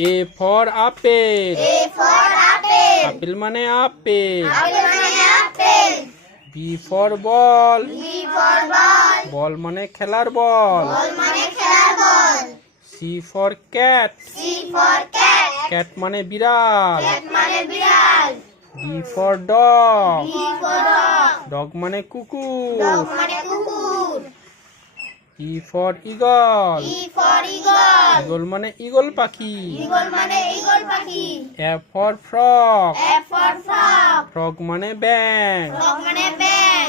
A for apple. A for apple. Apple মানে apple. Apple মানে apple. B for ball. B for ball. বল মানে খেলার বল। Ball মানে খেলার বল। C for cat. C for cat. cat মানে বিড়াল। Cat মানে বিড়াল। D for dog. D for dog. dog মানে কুকুর। Dog মানে কুকুর। E for eagle. E for eagle. eagle মানে ঈগল পাখি। Eagle মানে eagle পাখি। F for frog. F for frog. frog মানে ব্যাঙ। Frog মানে ব্যাঙ।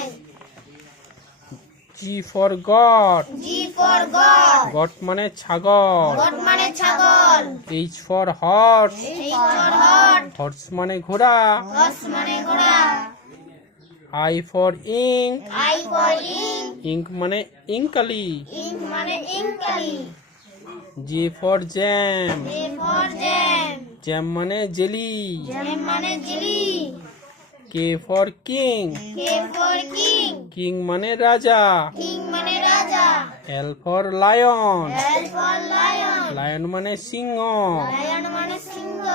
G for goat. G for goat. goat মানে ছাগল। Goat মানে ছাগল। H for horse. H for horse. horse মানে ঘোড়া। Horse মানে ঘোড়া। I for ink. I for ink. ink মানে ইঙ্কালি। Ink মানে ইঙ্কালি। J for jam. J for jam. jam মানে জেলি। Jam মানে jelly. K for king. K for king. king মানে রাজা। King মানে রাজা। L for lion. L for lion. lion মানে সিংহ। Lion মানে সিংহ।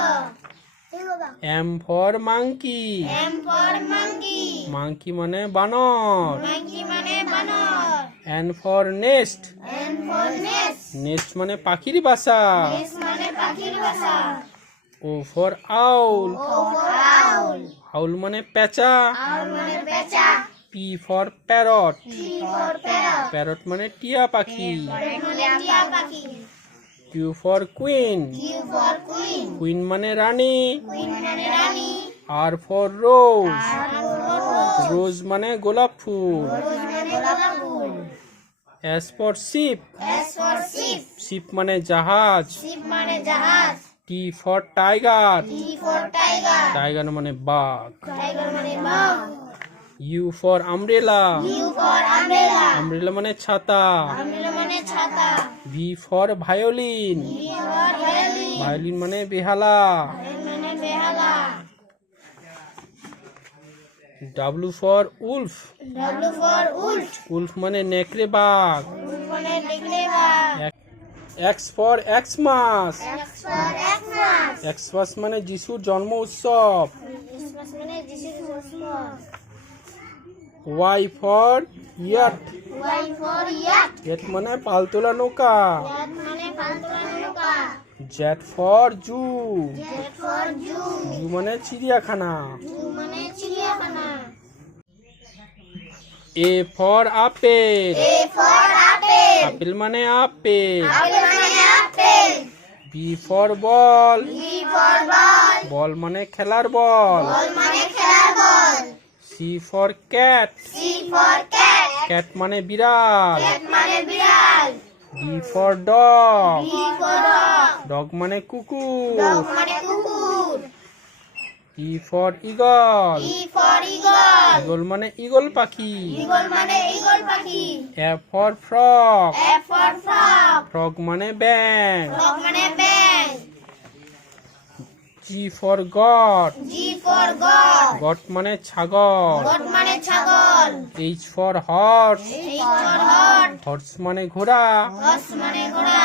M for monkey. M for monkey. monkey মানে বানর। Monkey মানে বানর। N for nest. N for nest. nest মানে পাখির বাসা। Nest মানে পাখির বাসা। O for owl. O for owl. owl মানে পেঁচা। Owl মানে পেঁচা। P for parrot. P for parrot. parrot মানে টিয়া পাখি। Parrot মানে টিয়া পাখি। Q for queen. Q for queen. queen মানে রানী। Queen মানে রানী। R for rose. R for rose. rose মানে গোলাপ ফুল। Rose মানে গোলাপ ফুল। S for ship. S for ship. ship মানে জাহাজ। Ship মানে জাহাজ। T for tiger. T for tiger. tiger মানে বাঘ। Tiger মানে বাঘ। U for umbrella. U for umbrella. umbrella মানে ছাতা। Umbrella মানে ছাতা। V for violin. V for violin. violin মানে বেহালা। Violin মানে বেহালা। W for wolf. W for wolf. wolf মানে নেকড়ে বাঘ। Wolf মানে নেকড়ে বাঘ। X for Xmas. X for Xmas. Xmas মানে যিশুর জন্ম উৎসব। Christmas মানে যিশুর উৎসব। Y for yacht. Y for yacht. yacht মানে পালতোলা নৌকা। Yacht মানে পালতোলা নৌকা। Z for zoo. Z for zoo. zoo মানে চিড়িয়াখানা। Zoo মানে চিড়িয়াখানা। A for apple. A for apple. Apple মানে আপেল। Apple মানে apple. B for ball. B for ball. বল মানে খেলার বল। Ball মানে খেলার বল। C for cat. C for cat. cat মানে বিড়াল। Cat মানে বিড়াল। D for dog. D for dog. dog মানে কুকুর। Dog মানে কুকুর। E for eagle. E for eagle. eagle মানে ঈগল পাখি। Eagle মানে eagle পাখি। F for frog. F for frog. frog মানে ব্যাঙ। Frog মানে ব্যাঙ। G for goat. G for goat. goat মানে ছাগল। Goat মানে ছাগল। H for horse. H for horse. horse মানে ঘোড়া। Horse মানে ঘোড়া।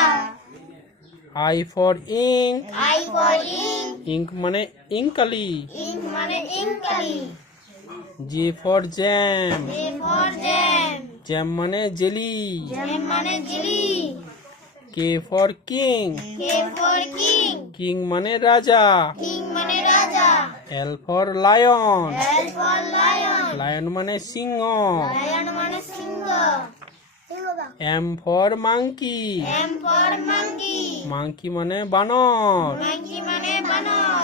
I for ink. I for ink. ink মানে ইঙ্কালি। Ink মানে ইঙ্কালি। J for jam. J for jam. jam মানে জেলি। Jam মানে jelly. K for king. K for king. king মানে রাজা। King মানে রাজা। L for lion. L for lion. lion মানে সিংহ। Lion মানে সিংহ। M for monkey. M for monkey. monkey মানে বানর। Monkey মানে বানর।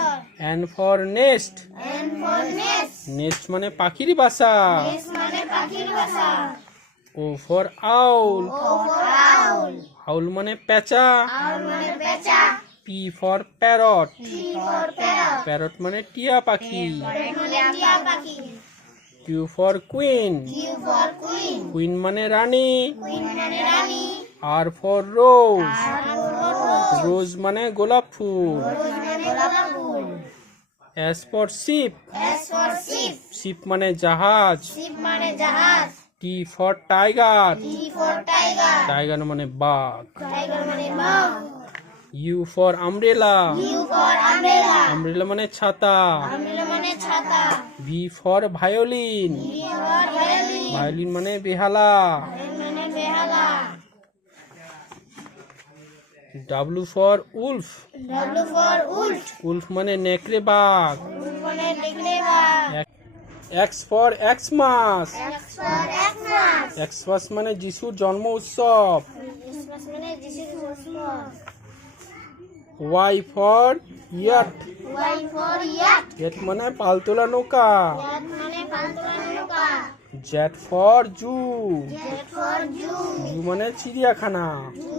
N for nest. N for nest. nest মানে পাখির বাসা। Nest মানে পাখির বাসা। O for owl. O for owl. owl মানে পেঁচা। Owl মানে পেঁচা। P for parrot. P for parrot. parrot মানে টিয়া পাখি। Parrot মানে টিয়া পাখি। Q for queen. Q for queen. queen মানে রানী। Queen মানে রানী। R for rose. R for rose. rose মানে গোলাপ ফুল। Rose মানে গোলাপ ফুল। S for ship. S for ship. ship মানে জাহাজ। Ship মানে জাহাজ। T for tiger. T for tiger. tiger মানে বাঘ। Tiger মানে বাঘ। U for umbrella U for umbrella umbrella মানে ছাতা আমব্রেলা মানে ছাতা V for violin V for violin violin মানে বেহালা মানে বেহালা W for wolf W for wolf wolf মানে নেকড়ে বাঘ উল্ট মানে নেকড়ে বাঘ X for Xmas X for Xmas Xmas মানে যিশুর জন্ম উৎসব ক্রিসমাস মানে যিশুর জন্ম Y for yacht Y for yacht yacht মানে পালতোলা নৌকা ইয়াট মানে পালতোলা নৌকা Z for zoo Z for zoo zoo মানে চিড়িয়াখানা জু